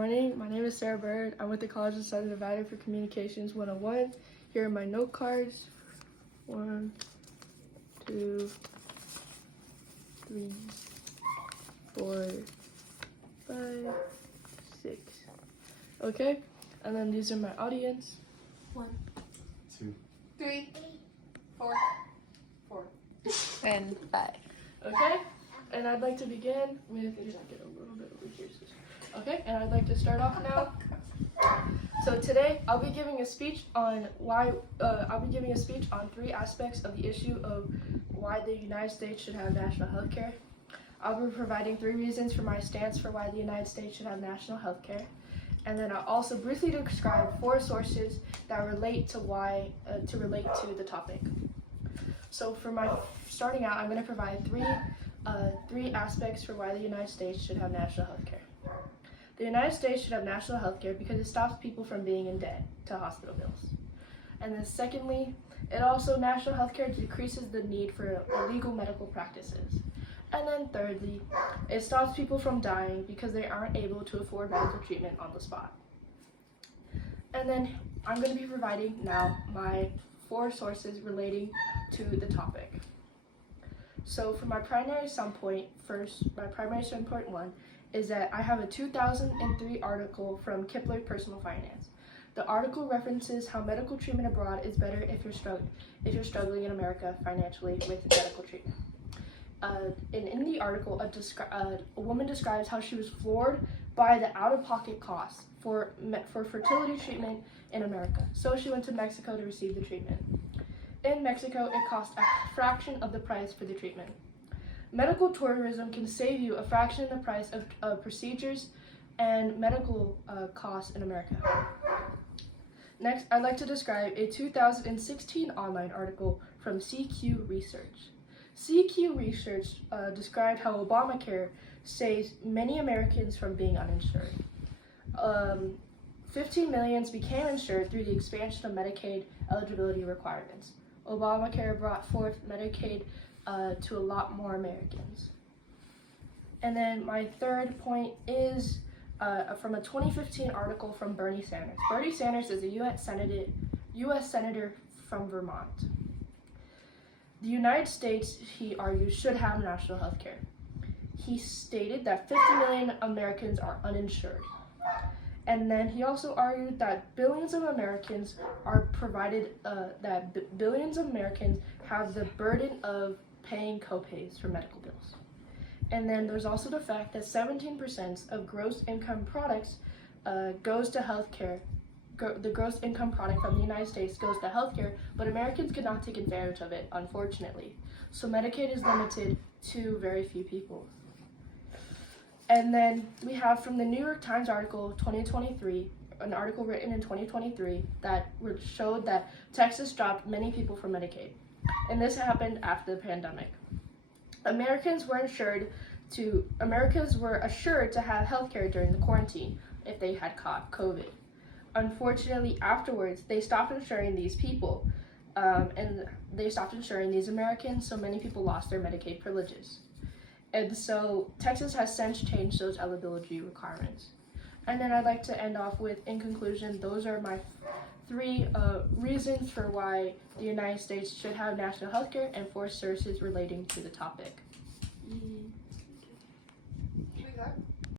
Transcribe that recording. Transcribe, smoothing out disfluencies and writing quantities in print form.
morning. My name is Sarah Bird. I went to College of Southern Nevada for Communications 101. Here are my note cards. 1, 2, 3, 4, 5, 6. Okay, and then these are my audience. 1, 2, 3, 4, 4, and 5. Okay, and I'd like to begin with. Get a little bit over here. Okay, and I'd like to start off now. So today I'll be giving a speech on three aspects of the issue of why the United States should have national health care. I'll be providing 3 reasons for my stance for why the United States should have national health care. And then I'll also briefly describe 4 sources that relate to the topic. So for my starting out, I'm going to provide three aspects for why the United States should have national health care. The United States should have national health care because it stops people from being in debt to hospital bills. And then secondly, national health care decreases the need for illegal medical practices. And then thirdly, it stops people from dying because they aren't able to afford medical treatment on the spot. And then I'm going to be providing now my 4 sources relating to the topic. So for my primary sum point, my primary sum point 1 is that I have a 2003 article from Kepler Personal Finance. The article references how medical treatment abroad is better if you're struggling in America financially with medical treatment. In the article, a woman describes how she was floored by the out-of-pocket costs for fertility treatment in America. So she went to Mexico to receive the treatment. In Mexico, it cost a fraction of the price for the treatment. Medical tourism can save you a fraction of the price of procedures and medical costs in America. Next, I'd like to describe a 2016 online article from CQ Research. CQ Research described how Obamacare saves many Americans from being uninsured. 15 million became insured through the expansion of Medicaid eligibility requirements. Obamacare brought forth Medicaid to a lot more Americans. And then my third point is from a 2015 article from Bernie Sanders. Bernie Sanders is a U.S. Senator from Vermont. The United States, he argues, should have national health care. He stated that 50 million Americans are uninsured. And then he also argued that billions of Americans have the burden of paying copays for medical bills. And then there's also the fact that 17% of gross income products goes to healthcare. The gross income product from the United States goes to healthcare, but Americans could not take advantage of it, unfortunately. So Medicaid is limited to very few people. And then we have from the New York Times article 2023, an article written in 2023 that showed that Texas dropped many people from Medicaid. And this happened after the pandemic. Americans were assured to have health care during the quarantine if they had caught COVID. Unfortunately, afterwards, they stopped insuring these people, and they stopped insuring these Americans, so many people lost their Medicaid privileges. And so Texas has since changed those eligibility requirements. And then I'd like to end off with, in conclusion, those are my 3 reasons for why the United States should have national health care and 4 sources relating to the topic. We got